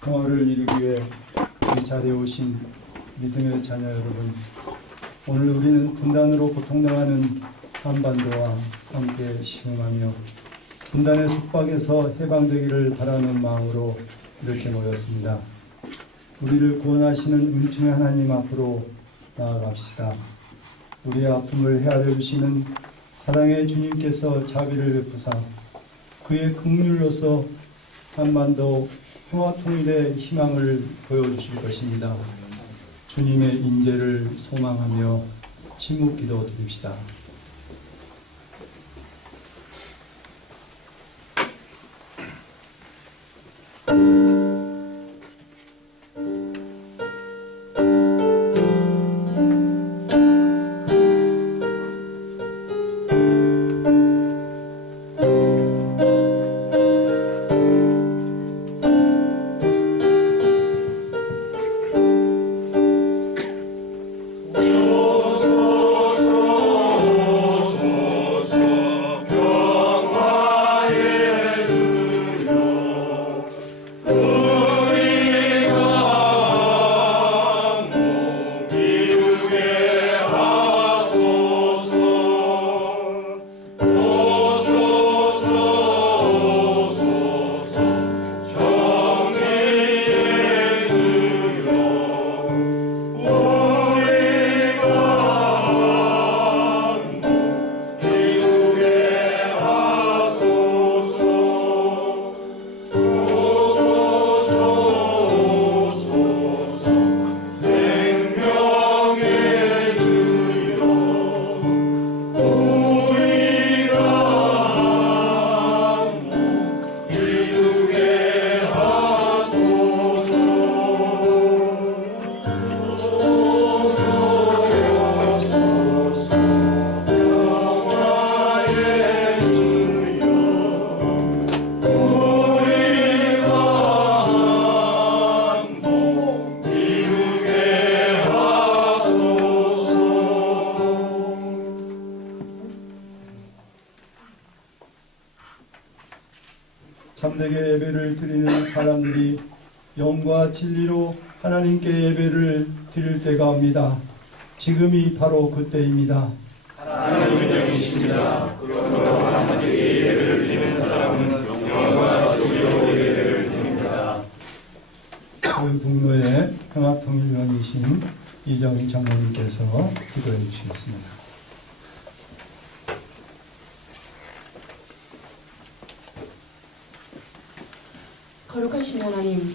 평화를 이루기 위해 이 자리에 오신 믿음의 자녀 여러분, 오늘 우리는 분단으로 고통당하는 한반도와 함께 시흥하며 분단의 속박에서 해방되기를 바라는 마음으로 이렇게 모였습니다. 우리를 구원하시는 은총의 하나님 앞으로 나아갑시다. 우리의 아픔을 헤아려 주시는 사랑의 주님께서 자비를 베푸사 그의 긍휼로서 한반도 평화 통일의 희망을 보여주실 것입니다. 주님의 인재를 소망하며 침묵 기도 드립시다. 참되게 예배를 드리는 사람들이 영과 진리로 하나님께 예배를 드릴 때가 옵니다. 지금이 바로 그때입니다. 하나님은 영이십니다. 그러므로 하나님께 예배를 드리는 사람은 영과 진리로 예배를 드립니다. 서울북로의 평화통일위원이신 이정희 장로님께서 기도해 주시겠습니다. 거룩하신 하나님,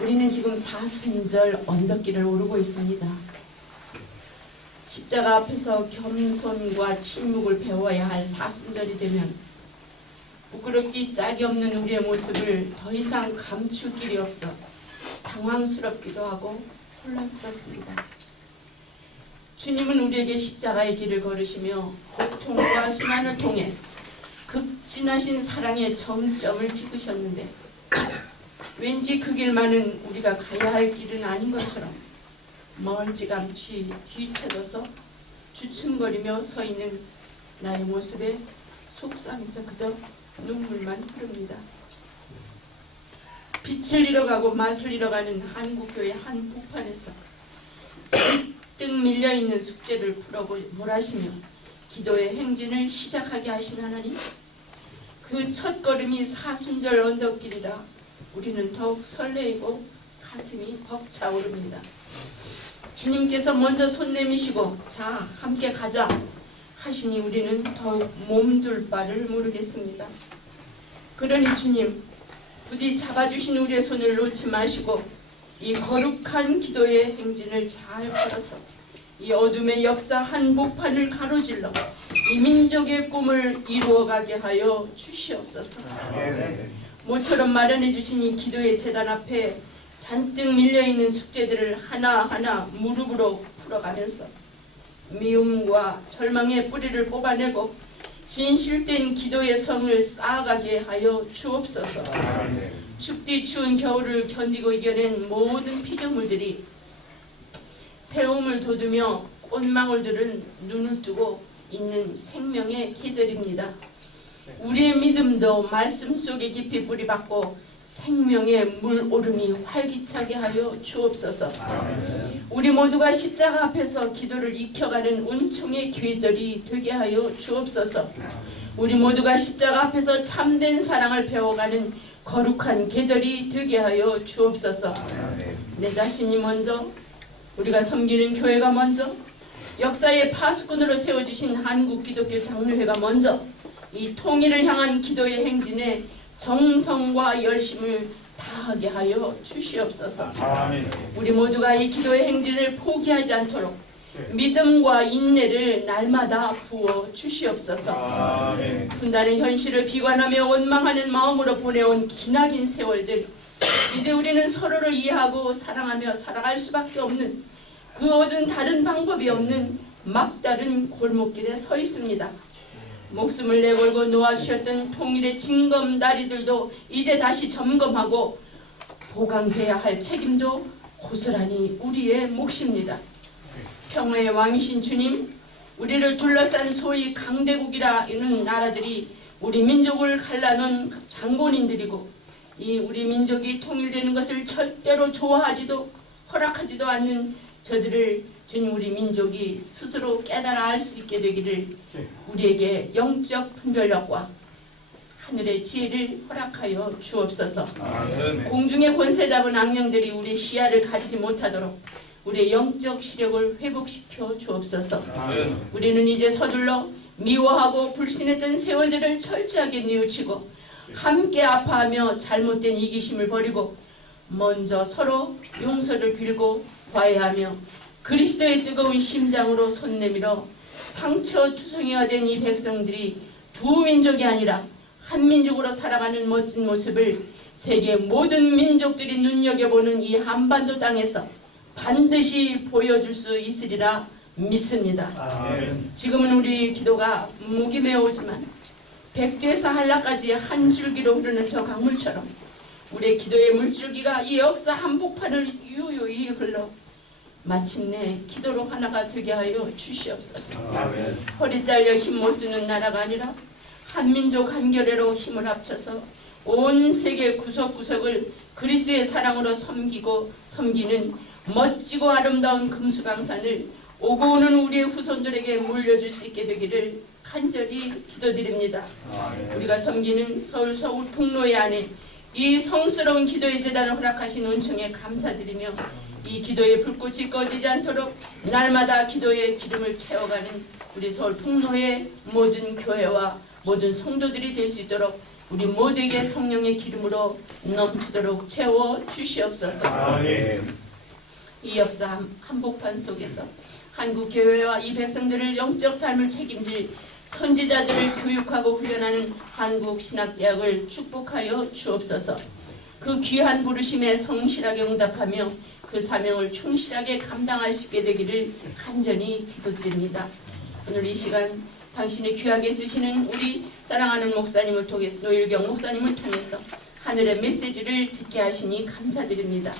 우리는 지금 사순절 언덕길을 오르고 있습니다. 십자가 앞에서 겸손과 침묵을 배워야 할 사순절이 되면 부끄럽기 짝이 없는 우리의 모습을 더 이상 감출 길이 없어 당황스럽기도 하고 혼란스럽습니다. 주님은 우리에게 십자가의 길을 걸으시며 고통과 순환을 통해 극진하신 사랑의 정점을 찍으셨는데 왠지 그 길만은 우리가 가야 할 길은 아닌 것처럼 멀찌감치 뒤쳐져서 주춤거리며 서 있는 나의 모습에 속상해서 그저 눈물만 흐릅니다. 빛을 잃어가고 맛을 잃어가는 한국교회 한 복판에서 잔뜩 밀려있는 숙제를 풀어보라시며 기도의 행진을 시작하게 하신 하나님, 그 첫걸음이 사순절 언덕길이라 우리는 더욱 설레이고 가슴이 벅차오릅니다. 주님께서 먼저 손 내미시고 자 함께 가자 하시니 우리는 더욱 몸둘 바를 모르겠습니다. 그러니 주님, 부디 잡아주신 우리의 손을 놓지 마시고 이 거룩한 기도의 행진을 잘 걸어서 이 어둠의 역사 한복판을 가로질러 이 민족의 꿈을 이루어가게 하여 주시옵소서. 모처럼 마련해 주신 이 기도의 제단 앞에 잔뜩 밀려있는 숙제들을 하나하나 무릎으로 풀어가면서 미움과 절망의 뿌리를 뽑아내고 진실된 기도의 성을 쌓아가게 하여 주옵소서. 춥디 추운 겨울을 견디고 이겨낸 모든 피조물들이 새움을 돋우며 꽃망울들은 눈을 뜨고 있는 생명의 계절입니다. 우리의 믿음도 말씀 속에 깊이 뿌리박고 생명의 물 오름이 활기차게 하여 주옵소서. 우리 모두가 십자가 앞에서 기도를 익혀가는 은총의 계절이 되게 하여 주옵소서. 우리 모두가 십자가 앞에서 참된 사랑을 배워가는 거룩한 계절이 되게 하여 주옵소서. 내 자신이 먼저, 우리가 섬기는 교회가 먼저, 역사의 파수꾼으로 세워주신 한국기독교 장로회가 먼저 이 통일을 향한 기도의 행진에 정성과 열심을 다하게 하여 주시옵소서. 우리 모두가 이 기도의 행진을 포기하지 않도록 믿음과 인내를 날마다 부어 주시옵소서. 분단의 현실을 비관하며 원망하는 마음으로 보내온 기나긴 세월들, 이제 우리는 서로를 이해하고 사랑하며 살아갈 수밖에 없는, 그 어떤 다른 방법이 없는 막다른 골목길에 서 있습니다. 목숨을 내걸고 놓아주셨던 통일의 징검다리들도 이제 다시 점검하고 보강해야 할 책임도 고스란히 우리의 몫입니다. 평화의 왕이신 주님, 우리를 둘러싼 소위 강대국이라는 나라들이 우리 민족을 갈라놓은 장본인들이고, 이 우리 민족이 통일되는 것을 절대로 좋아하지도 허락하지도 않는 저들을 주님, 우리 민족이 스스로 깨달아 알 수 있게 되기를 우리에게 영적 분별력과 하늘의 지혜를 허락하여 주옵소서. 공중의 권세 잡은 악령들이 우리의 시야를 가리지 못하도록 우리의 영적 시력을 회복시켜 주옵소서. 우리는 이제 서둘러 미워하고 불신했던 세월들을 철저하게 뉘우치고 함께 아파하며 잘못된 이기심을 버리고 먼저 서로 용서를 빌고 화해하며 그리스도의 뜨거운 심장으로 손 내밀어 상처투성이가 된 이 백성들이 두 민족이 아니라 한 민족으로 살아가는 멋진 모습을 세계 모든 민족들이 눈여겨보는 이 한반도 땅에서 반드시 보여줄 수 있으리라 믿습니다. 지금은 우리 기도가 무기메오지만 백두에서 한라까지 한 줄기로 흐르는 저 강물처럼 우리의 기도의 물줄기가 이 역사 한복판을 유유히 흘러 마침내 기도로 하나가 되게 하여 주시옵소서. 허리 잘려 힘 못 쓰는 나라가 아니라 한민족 한결애로 힘을 합쳐서 온 세계 구석구석을 그리스도의 사랑으로 섬기는 멋지고 아름다운 금수강산을 오고 오는 우리의 후손들에게 물려줄 수 있게 되기를 간절히 기도드립니다. 우리가 섬기는 서울 서울 풍로의 안에 이 성스러운 기도의 재단을 허락하신 은총에 감사드리며 이 기도의 불꽃이 꺼지지 않도록 날마다 기도의 기름을 채워가는 우리 서울 풍로의 모든 교회와 모든 성도들이 될 수 있도록 우리 모두에게 성령의 기름으로 넘치도록 채워 주시옵소서. 이 역사 한복판 속에서 한국교회와 이 백성들을 영적 삶을 책임질 선지자들을 교육하고 훈련하는 한국신학대학을 축복하여 주옵소서. 그 귀한 부르심에 성실하게 응답하며 그 사명을 충실하게 감당할 수 있게 되기를 간절히 기도드립니다. 오늘 이 시간 당신이 귀하게 쓰시는 우리 사랑하는 목사님을 통해서, 노일경 목사님을 통해서 하늘의 메시지를 듣게 하시니 감사드립니다.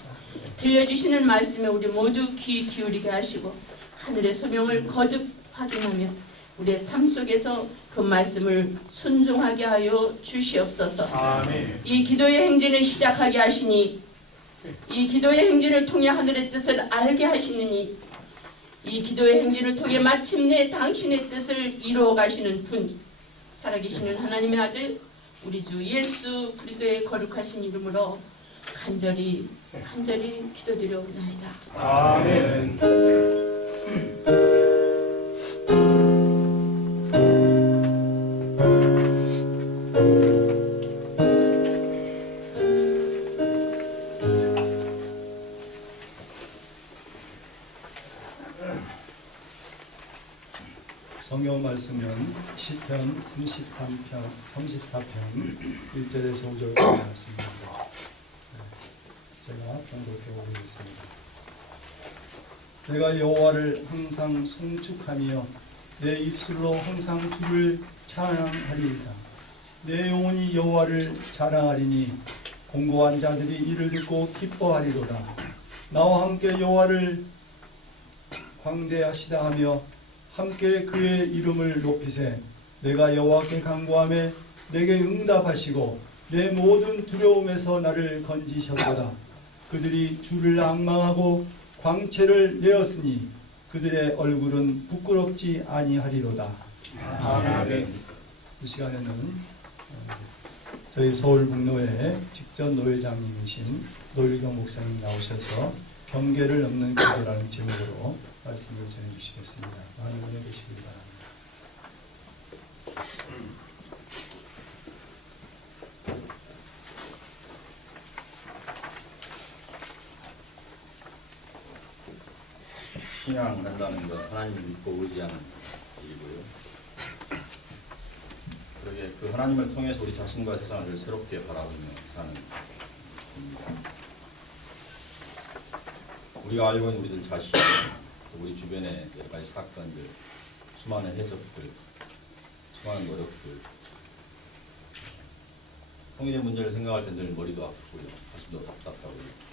들려주시는 말씀에 우리 모두 귀 기울이게 하시고 하늘의 소명을 거듭 확인하며 우리의 삶 속에서 그 말씀을 순종하게 하여 주시옵소서. 이 기도의 행진을 시작하게 하시니 이 기도의 행진을 통해 하늘의 뜻을 알게 하시느니 이 기도의 행진을 통해 마침내 당신의 뜻을 이루어 가시는 분, 살아계시는 하나님의 아들 우리 주 예수 그리스도의 거룩하신 이름으로 간절히 기도드려옵나이다. 아멘. 성경 말씀은 시편 34편 1절에서 5절까지 말씀입니다. 제가 봉독해 오겠습니다. 내가 여호와를 항상 송축하며 내 입술로 항상 주를 찬양하리이다. 내 영혼이 여호와를 자랑하리니 공고한 자들이 이를 듣고 기뻐하리로다. 나와 함께 여호와를 광대하시다 하며 함께 그의 이름을 높이세. 내가 여호와께 간구하매 내게 응답하시고 내 모든 두려움에서 나를 건지셨도다. 그들이 주를 앙망하고 광채를 내었으니 그들의 얼굴은 부끄럽지 아니하리로다. 아멘. 이 시간에는 저희 서울북노회 직전 노회장님이신 노일경 목사님 나오셔서 경계를 넘는 기도라는 제목으로 말씀을 전해주시겠습니다. 많은 은혜 되시길 바랍니다. 신앙한다는 것, 하나님을 믿고 의지하는 일이고요. 그러게 그 하나님을 통해서 우리 자신과 세상을 새롭게 바라보며 사는 일입니다. 우리가 알고 있는 우리들 자신, 우리 주변의 여러 가지 사건들, 수많은 해석들, 수많은 노력들, 통일의 문제를 생각할 때 늘 머리도 아프고요, 가슴도 답답하고요.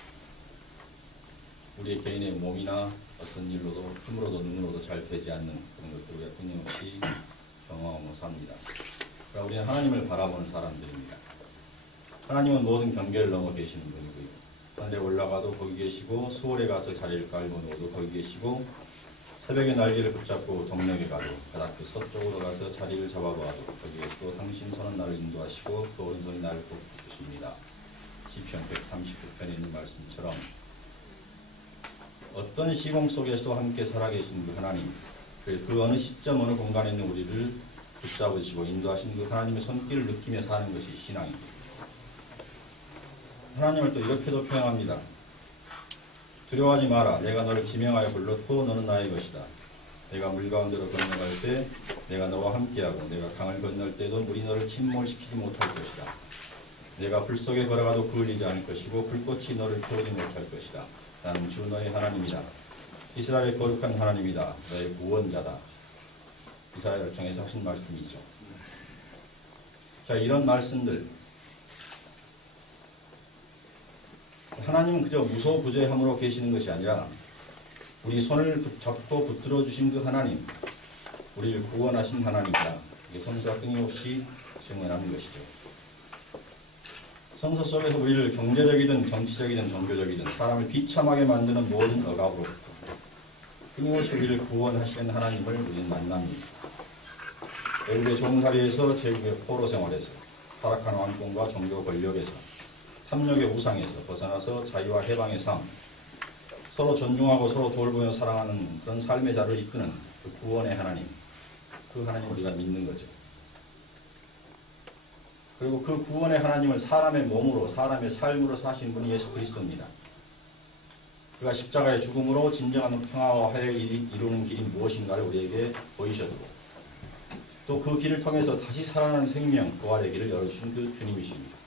우리의 개인의 몸이나 어떤 일로도 힘으로도 눈으로도 잘 되지 않는 그런 것들을 우리가 끊임없이 경험하고 삽니다. 그러나 우리는 하나님을 바라보는 사람들입니다. 하나님은 모든 경계를 넘어 계시는 분이고요. 하늘에 올라가도 거기 계시고, 수월에 가서 자리를 깔고 누워도 거기 계시고, 새벽에 날개를 붙잡고 동력에 가도 바닥 그 서쪽으로 가서 자리를 잡아보아도 거기 계시고, 당신 손은 나를 인도하시고 그 오른손이 나를 꼭 붙드십니다. 시편 139편에 있는 말씀처럼 어떤 시공 속에서도 함께 살아계신 그 하나님, 그 어느 시점 어느 공간에 있는 우리를 붙잡으시고 인도하신 그 하나님의 손길을 느끼며 사는 것이 신앙입니다. 하나님을 또 이렇게도 표현합니다. 두려워하지 마라. 내가 너를 지명하여 불렀고 너는 나의 것이다. 내가 물 가운데로 건너갈 때 내가 너와 함께하고 내가 강을 건널 때도 물이 너를 침몰시키지 못할 것이다. 내가 불 속에 걸어가도 그을리지 않을 것이고 불꽃이 너를 태우지 못할 것이다. 나는 주 너의 하나님이다. 이스라엘의 거룩한 하나님이다. 너의 구원자다. 이사야를 통해서 하신 말씀이죠. 자, 이런 말씀들, 하나님은 그저 무소부재함으로 계시는 것이 아니라 우리 손을 잡고 붙들어 주신 그 하나님, 우리를 구원하신 하나님이다. 이게 성서가 끊임없이 증언하는 것이죠. 성서 속에서 우리를 경제적이든 정치적이든 종교적이든 사람을 비참하게 만드는 모든 억압으로부터 끊임없이 우리를 구원하시는 하나님을 우리는 만납니다. 외국의 종살이에서 제국의 포로 생활에서 타락한 왕권과 종교 권력에서 탐욕의 우상에서 벗어나서 자유와 해방의 삶, 서로 존중하고 서로 돌보며 사랑하는 그런 삶의 자를 이끄는 그 구원의 하나님, 그 하나님을 우리가 믿는 거죠. 그리고 그 구원의 하나님을 사람의 몸으로, 사람의 삶으로 사신 분이 예수 그리스도입니다. 그가 십자가의 죽음으로 진정한 평화와 화해를 이루는 길이 무엇인가를 우리에게 보이셔두고 또 그 길을 통해서 다시 살아나는 생명, 부활의 길을 열어주신 그 주님이십니다.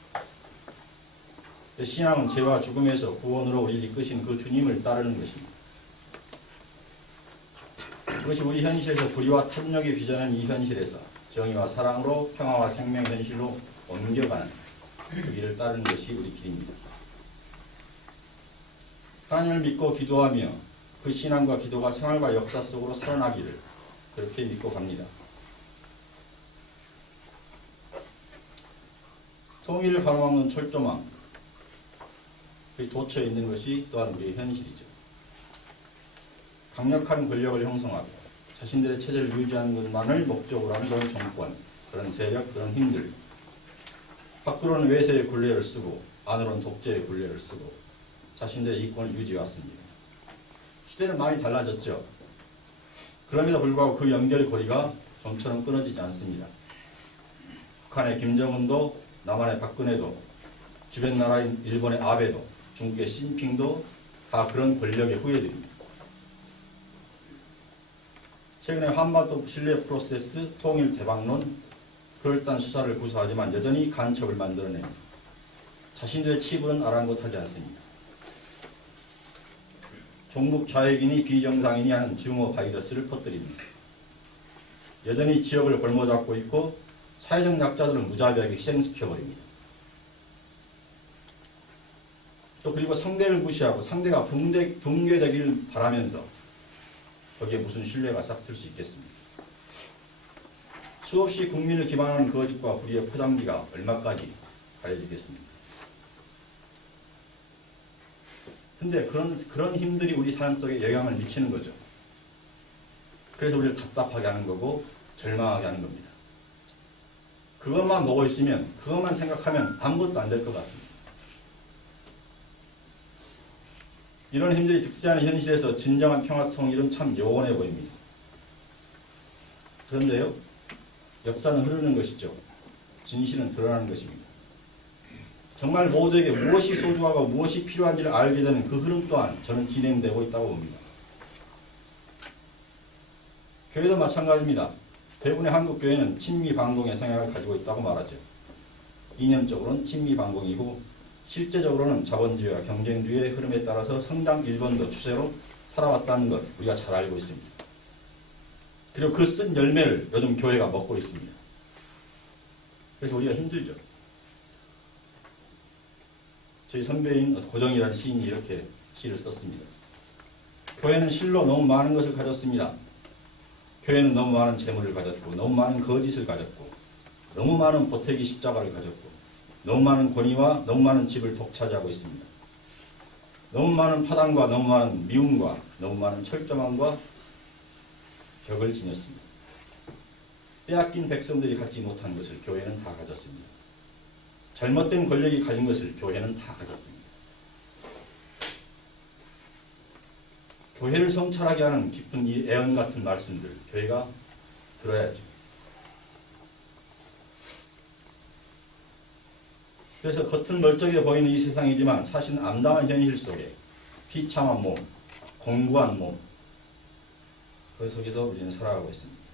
신앙은 죄와 죽음에서 구원으로 우리를 이끄신 그 주님을 따르는 것입니다. 그것이 우리 현실에서 불의와 탐욕이 빚어낸 이 현실에서 정의와 사랑으로 평화와 생명 현실로 옮겨가는 그 길을 따르는 것이 우리 길입니다. 하나님을 믿고 기도하며 그 신앙과 기도가 생활과 역사 속으로 살아나기를 그렇게 믿고 갑니다. 통일을 가로막는 철조망, 그 도처에 있는 것이 또한 우리의 현실이죠. 강력한 권력을 형성하고 자신들의 체제를 유지하는 것만을 목적으로 하는 그런 정권, 그런 세력, 그런 힘들, 밖으로는 외세의 굴레를 쓰고 안으로는 독재의 굴레를 쓰고 자신들의 이권을 유지해왔습니다. 시대는 많이 달라졌죠. 그럼에도 불구하고 그 연결고리가 좀처럼 끊어지지 않습니다. 북한의 김정은도 남한의 박근혜도 주변 나라인 일본의 아베도 중국의 시진핑도 다 그런 권력의 후예들입니다. 최근에 한반도 신뢰 프로세스, 통일 대박론, 그럴듯한 수사를 구사하지만 여전히 간첩을 만들어냅니다. 자신들의 치부는 아랑곳하지 않습니다. 종북 좌익인이 비정상인이 하는 증오 바이러스를 퍼뜨립니다. 여전히 지역을 볼모잡고 있고 사회적 약자들은 무자비하게 희생시켜버립니다. 또 그리고 상대를 무시하고 상대가 붕괴되기를 바라면서 거기에 무슨 신뢰가 싹틀 수 있겠습니까? 수없이 국민을 기만하는 거짓과 불의의 포장지가 얼마까지 가해지겠습니까? 근데 그런 힘들이 우리 삶 속에 영향을 미치는 거죠. 그래서 우리를 답답하게 하는 거고 절망하게 하는 겁니다. 그것만 보고 있으면, 그것만 생각하면 아무것도 안 될 것 같습니다. 이런 힘들이 득세하는 현실에서 진정한 평화통일은 참 요원해 보입니다. 그런데요, 역사는 흐르는 것이죠. 진실은 드러나는 것입니다. 정말 모두에게 무엇이 소중하고 무엇이 필요한지를 알게 되는 그 흐름 또한 저는 진행되고 있다고 봅니다. 교회도 마찬가지입니다. 대부분의 한국 교회는 친미방공의 성향을 가지고 있다고 말하죠. 이념적으로는 친미방공이고 실제적으로는 자본주의와 경쟁주의의 흐름에 따라서 상당 일본도 추세로 살아왔다는 것 우리가 잘 알고 있습니다. 그리고 그 쓴 열매를 요즘 교회가 먹고 있습니다. 그래서 우리가 힘들죠. 저희 선배인 고정이라는 시인이 이렇게 시를 썼습니다. 교회는 실로 너무 많은 것을 가졌습니다. 교회는 너무 많은 재물을 가졌고, 너무 많은 거짓을 가졌고, 너무 많은 보태기 십자가를 가졌고, 너무 많은 권위와 너무 많은 집을 독차지하고 있습니다. 너무 많은 파당과 너무 많은 미움과 너무 많은 철저함과 벽을 지녔습니다. 빼앗긴 백성들이 갖지 못한 것을 교회는 다 가졌습니다. 잘못된 권력이 가진 것을 교회는 다 가졌습니다. 교회를 성찰하게 하는 깊은 이 애언 같은 말씀들 교회가 들어야죠. 그래서 겉은 멀쩡해 보이는 이 세상이지만 사실 암담한 현실 속에 비참한 몸, 공고한 몸, 그 속에서 우리는 살아가고 있습니다.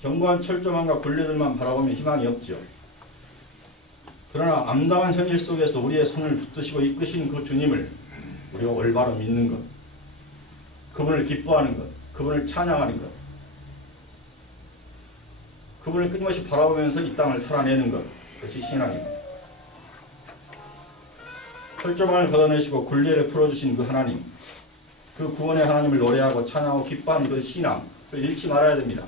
견고한 철조망과 굴레들만 바라보면 희망이 없죠. 그러나 암담한 현실 속에서 우리의 손을 붙드시고 이끄신 그 주님을 우리가 올바로 믿는 것, 그분을 기뻐하는 것, 그분을 찬양하는 것, 그분을 끊임없이 바라보면서 이 땅을 살아내는 것, 그것이 신앙입니다. 철조망을 걷어내시고 굴레를 풀어주신 그 하나님, 그 구원의 하나님을 노래하고 찬양하고 기뻐하는 그 신앙, 그걸 잃지 말아야 됩니다.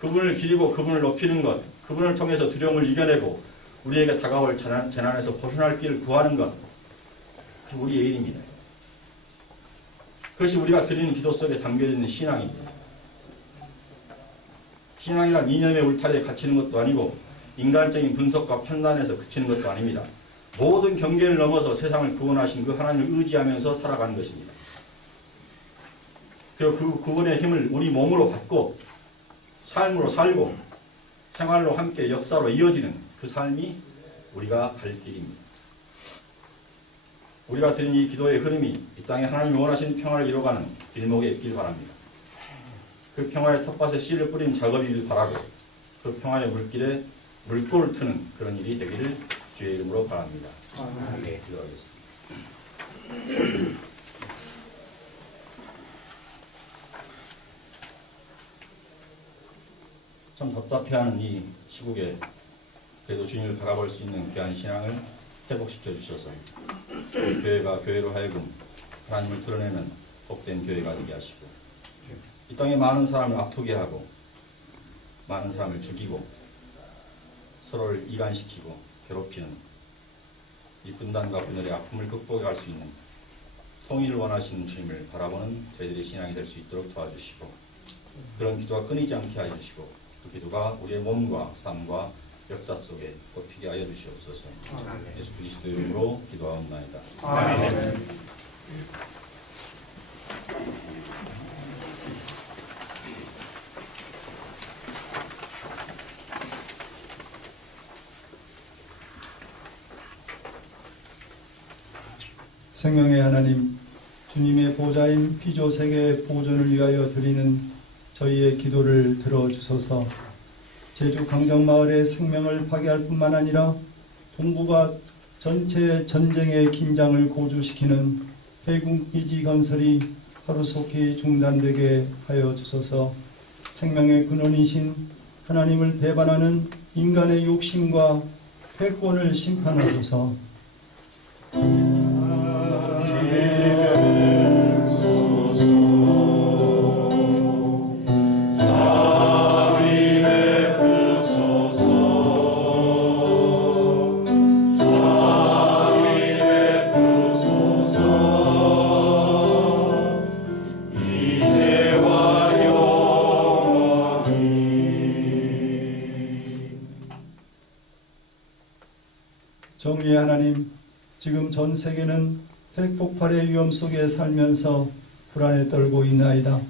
그분을 기리고 그분을 높이는 것, 그분을 통해서 두려움을 이겨내고 우리에게 다가올 재난에서 벗어날 길을 구하는 것, 그게 우리의 일입니다. 그것이 우리가 드리는 기도 속에 담겨져 있는 신앙입니다. 신앙이란 이념의 울타리에 갇히는 것도 아니고 인간적인 분석과 판단에서 그치는 것도 아닙니다. 모든 경계를 넘어서 세상을 구원하신 그 하나님을 의지하면서 살아가는 것입니다. 그리고 그 구원의 힘을 우리 몸으로 받고 삶으로 살고 생활로 함께 역사로 이어지는 그 삶이 우리가 갈 길입니다. 우리가 드린 이 기도의 흐름이 이 땅에 하나님이 원하시는 평화를 이뤄가는 길목에 있길 바랍니다. 그 평화의 텃밭에 씨를 뿌리는 작업이길 바라고 그 평화의 물길에 물꼬를 트는 그런 일이 되기를 주의 이름으로 바랍니다. 네, 기도하겠습니다. 참 답답해하는 이 시국에 그래도 주님을 바라볼 수 있는 귀한 신앙을 회복시켜 주셔서 교회가 교회로 하여금 하나님을 드러내는 복된 교회가 되게 하시고 이 땅에 많은 사람을 아프게 하고 많은 사람을 죽이고 서로를 이간시키고 괴롭히는 이 분단과 분열의 아픔을 극복해 갈 수 있는 통일을 원하시는 주님을 바라보는 저희들의 신앙이 될 수 있도록 도와주시고 그런 기도가 끊이지 않게 해주시고 그 기도가 우리의 몸과 삶과 역사 속에 꽃피게 하여 주시옵소서. 예수 그리스도의 이름으로 기도하옵나이다. 아멘. 생명의 하나님, 주님의 보좌인 피조 세계의 보존을 위하여 드리는 저희의 기도를 들어주소서. 제주 강정마을의 생명을 파괴할 뿐만 아니라 동북아 전체의 전쟁의 긴장을 고조시키는 해군기지 건설이 하루속히 중단되게 하여 주소서. 생명의 근원이신 하나님을 배반하는 인간의 욕심과 패권을 심판하소서. 자비의 구속 정의의 하나님, 지금 전 세계는 핵폭발의 위험 속에 살면서 불안에 떨고 있나이다.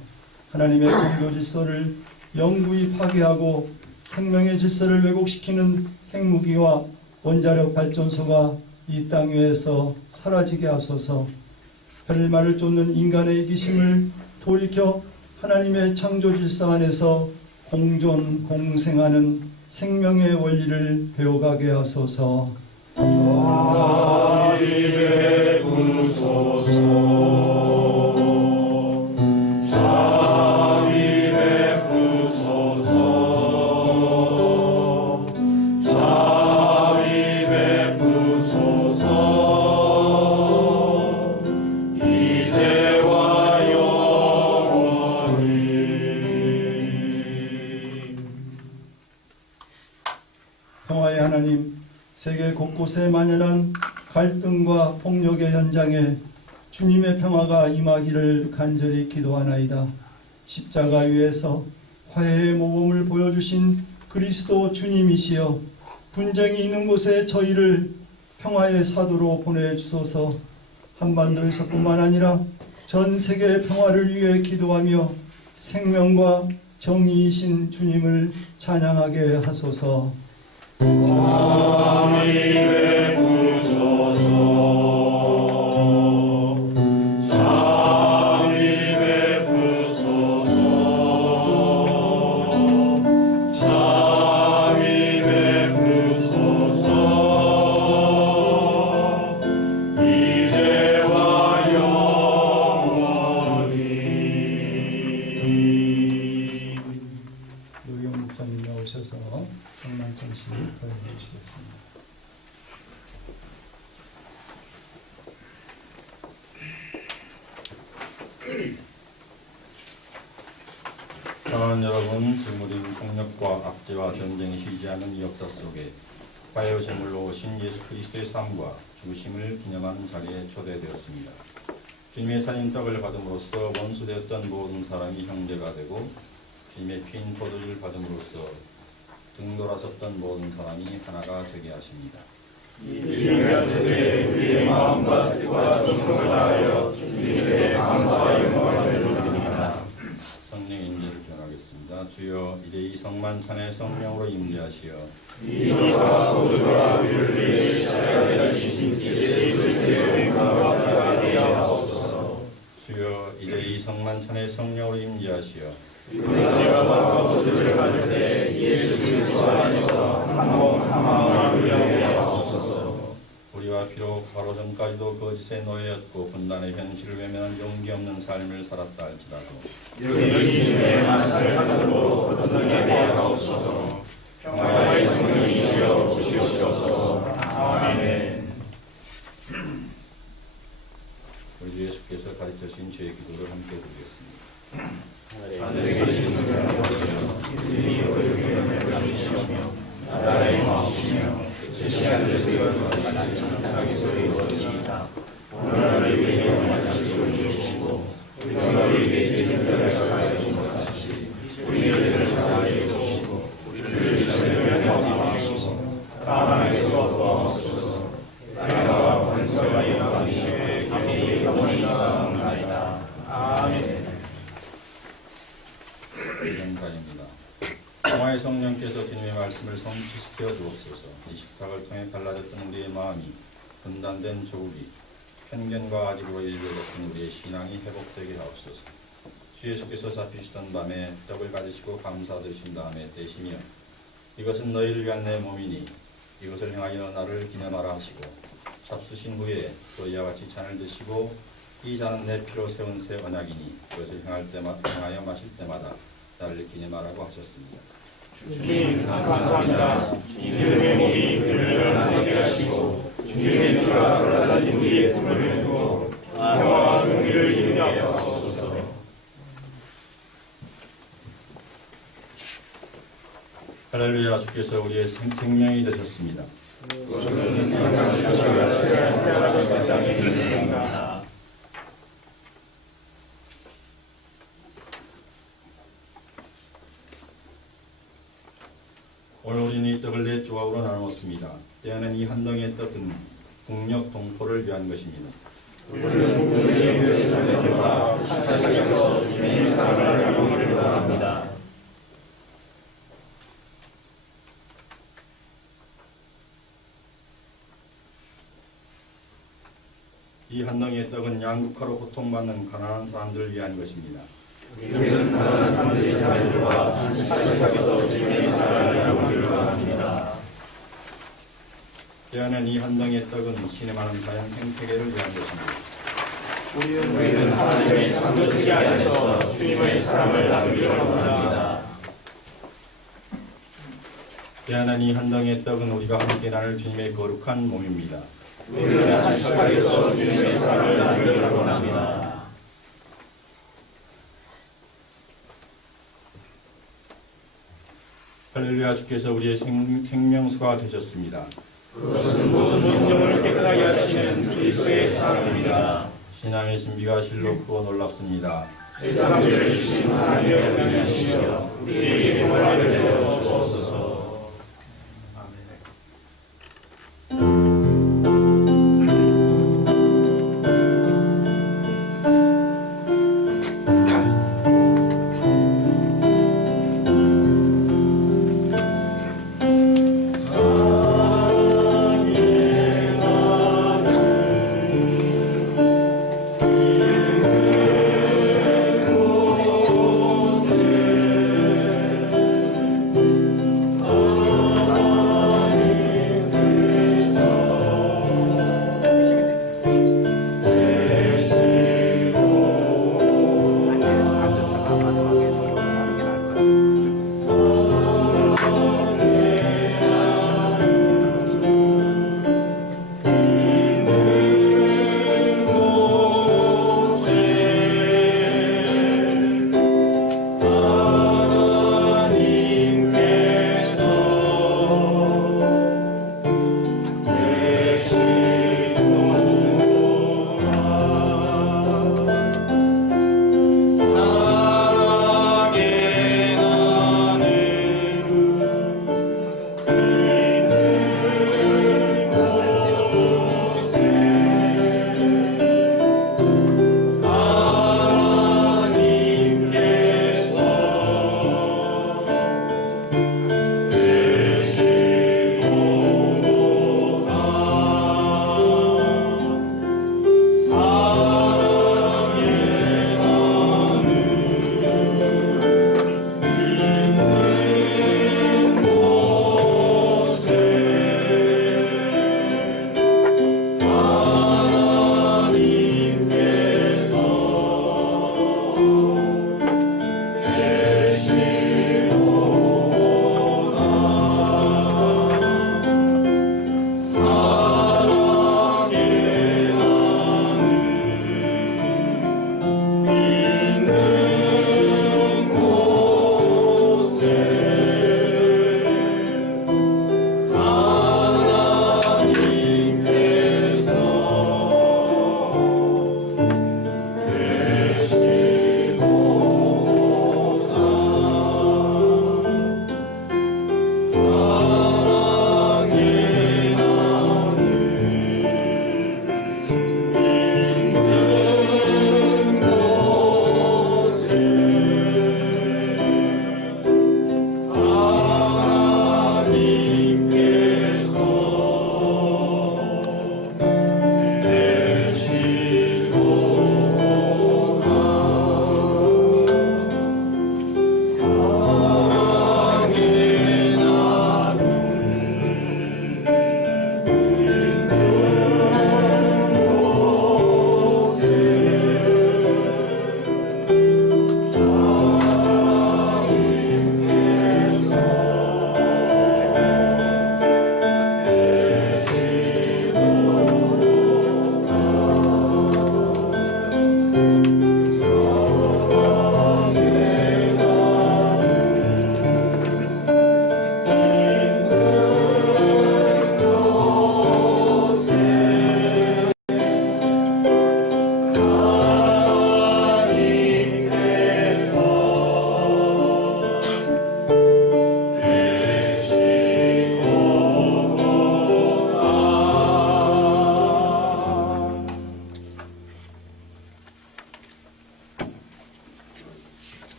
하나님의 종교 질서를 영구히 파괴하고 생명의 질서를 왜곡시키는 핵무기와 원자력 발전소가 이 땅 위에서 사라지게 하소서. 헬말을 쫓는 인간의 이기심을 돌이켜 하나님의 창조 질서 안에서 공존, 공생하는 생명의 원리를 배워가게 하소서. 자비 베푸소서. 자비 베푸소서. 자비 베푸소서. 이제와 영원히. 평화의 하나님, 세계 곳곳에 만연한 갈등과 폭력의 현장에 주님의 평화가 임하기를 간절히 기도하나이다. 십자가 위에서 화해의 모범을 보여주신 그리스도 주님이시여, 분쟁이 있는 곳에 저희를 평화의 사도로 보내주소서. 한반도에서뿐만 아니라 전 세계의 평화를 위해 기도하며 생명과 정의이신 주님을 찬양하게 하소서. 자비 베푸소서. 자비 베푸소서. 자비 베푸소서. 이제와 영원히. 노영 목사님 나오셔서 성만찬식을 거행해 주시겠습니다. 사랑하는 여러분, 드물인 폭력과 압제와 전쟁이 쉬지 않는 이 역사 속에 화해의 제물로 오신 예수 그리스도의 삶과 죽으심을 기념하는 자리에 초대되었습니다. 주님의 살인 떡을 받음으로써 원수되었던 모든 사람이 형제가 되고, 주님의 피인 포도주를 받음으로써 등 돌아섰던 모든 사람이 하나가 되게 하십니다. 이를 세대 우리의 마음과 뜻과 정성을 다하여 주님께 감사와 영광을 드립니다. 성령의 임재를 기원하겠습니다. 주여, 이제 이 성만찬의 성령으로 임재하시어 이것과 구주가 우리를 위해 십자가에 지신 예수 그리스도의 영광과 피가 되게 하옵소서. 주여, 이제 이 성만찬의 성령으로 임재하시어 우리가 구주를 받을 때 예수 그리스도 안에서 한 몸 한 마음을 이루게 하옵소서. 우리와 비록 바로 전까지도 거짓의 노예였고 분단의 현실을 외면한 용기 없는 삶을 살았다 할지라도 우리 주님의 만찬을 받음으로 건너게 하옵소서. 평화의 성령이시여 주시옵소서. 아멘. 우리 주 예수께서 가르쳐주신 죄의 기도를 함께 드리겠습니다. 하늘에 계신 분 아버지여, 이름이 거룩히 여겨주시오며 나라의 마음이시며 뜻이 하늘에서 같이 땅에서 이루어지이다. 오늘 우리에게 영원한 식을 주시고 우리가 우리에게 죄를 사하여 준 것 같이 우리 죄를 사하여 주시고 우리를 시험에 하지 마시고 다만 악에서 구하옵소서. 나라와 권세와 영광이 감히 영원히 있사옵나이다. 아멘. 감사입니다. 평화의 성령께서 주님의 말씀을 성취시켜 주옵소서. 이 식탁을 통해 갈라졌던 우리의 마음이 분단된 조국이 편견과 악의로 일배됐던 우리의 신앙이 회복되게 하옵소서. 주 예수께서 잡히시던 밤에 떡을 가지시고 감사드리신 다음에 떼시며 이것은 너희를 위한 내 몸이니 이것을 행하여 나를 기념하라 하시고 잡수신 후에 또 이와 같이 잔을 드시고 이 잔은 내 피로 세운 새 언약이니 이것을 행하여 마실 때마다 나를 기념하라고 하셨습니다. 주님 감사합니다. 주님의 몸이 우리를 나게 하시고 주님의 피가 갈라진 우리의 품을 메고 평화와 공의를 이루게 하옵소서. 할렐루야. 주께서 우리의 생명이 되셨습니다. 오늘 우리는 이 떡을 네 조각으로 나누었습니다. 때에는 이 한 덩이의 떡은 국력 동포를 위한 것입니다. 우리는 우리의 교회자들과 사사에서 주님의 사랑을 나누기를 원합니다. 이 한 덩이의 떡은 양극화로 고통받는 가난한 사람들을 위한 것입니다. 우리는 가난한 우리의 자들과 사사에서 주님의 사랑을 나누기를 원합니다. 때에는 이 한 덩이의 떡은 신의 많은 자연 생태계를 위한 것입니다. 우리는 하나님의 창조 세계 안에서 주님의 사랑을 나누기를 원합니다. 때에는 이 한 덩이의 떡은 우리가 함께 나눌 주님의 거룩한 몸입니다. 우리는 한식하에서 주님의 사랑을 나누기를 원합니다. 할렐루야, 주께서 우리의 생명수가 되셨습니다. 그것은 모든 영혼을 깨끗하게 하시는 그리스도의 사랑입니다. 신앙의 신비가 실로 크고 놀랍습니다. 세상을 주신 하나님의 어머니시여 우리에게 평화를 내려 주옵소서.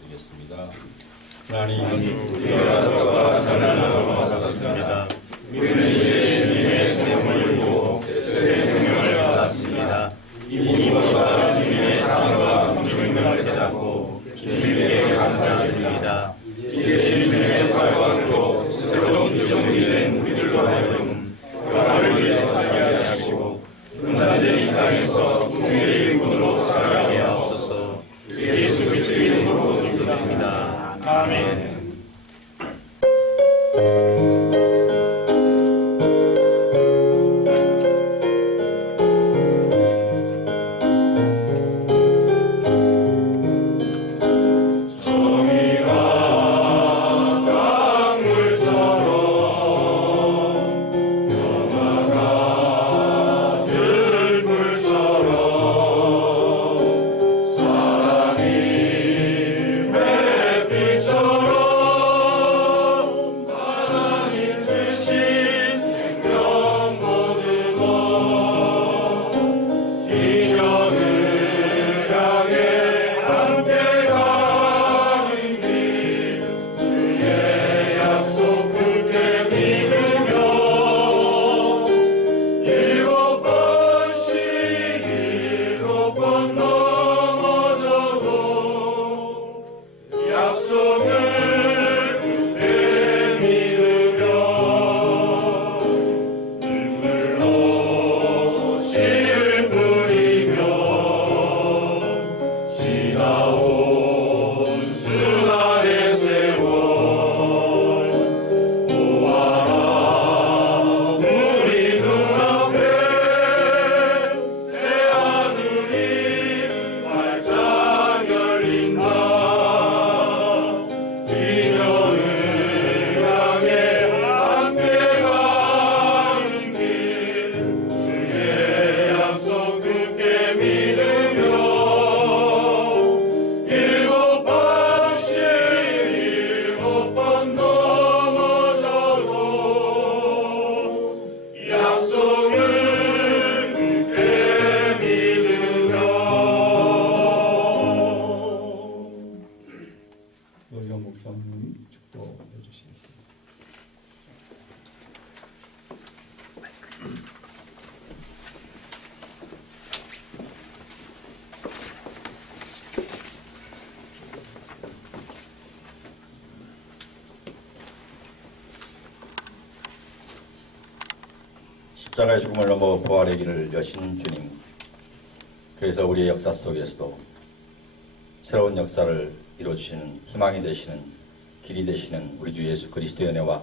기도드리겠습니다. 하나님, 우리가 너와 하나님을 받았습니다. 우리는 이제 주님의 생명을 입고 새 생명을 받았습니다. 이미 우리가 주님의 사랑과 주님을 깨닫고 주님께 감사드립니다. 이제 주님의 사랑으로 새로운 유정이 된 우리들로 하여금 평화를 위해서 살게 하시고 분단된 이 땅에서 통일의 일꾼으로 살아가게 하옵소서. 예수 그리스도의 이름으로 기도드립니다. 아멘. 목사님 축복해 주시겠습니다. 십자가의 죽음을 넘어 부활의 길을 여신 주님, 그래서 우리의 역사 속에서도 새로운 역사를 이루어주시는 희망이 되시는 길이 되시는 우리 주 예수 그리스도의 은혜와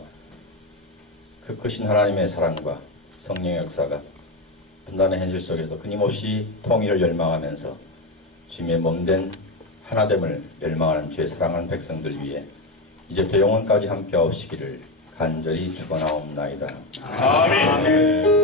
그 크신 하나님의 사랑과 성령의 역사가 분단의 현실 속에서 끊임없이 통일을 열망하면서 주님의 몸된 하나됨을 열망하는 죄 사랑하는 백성들 위해 이제부터 영원까지 함께하시기를 간절히 축원하옵나이다. 아멘.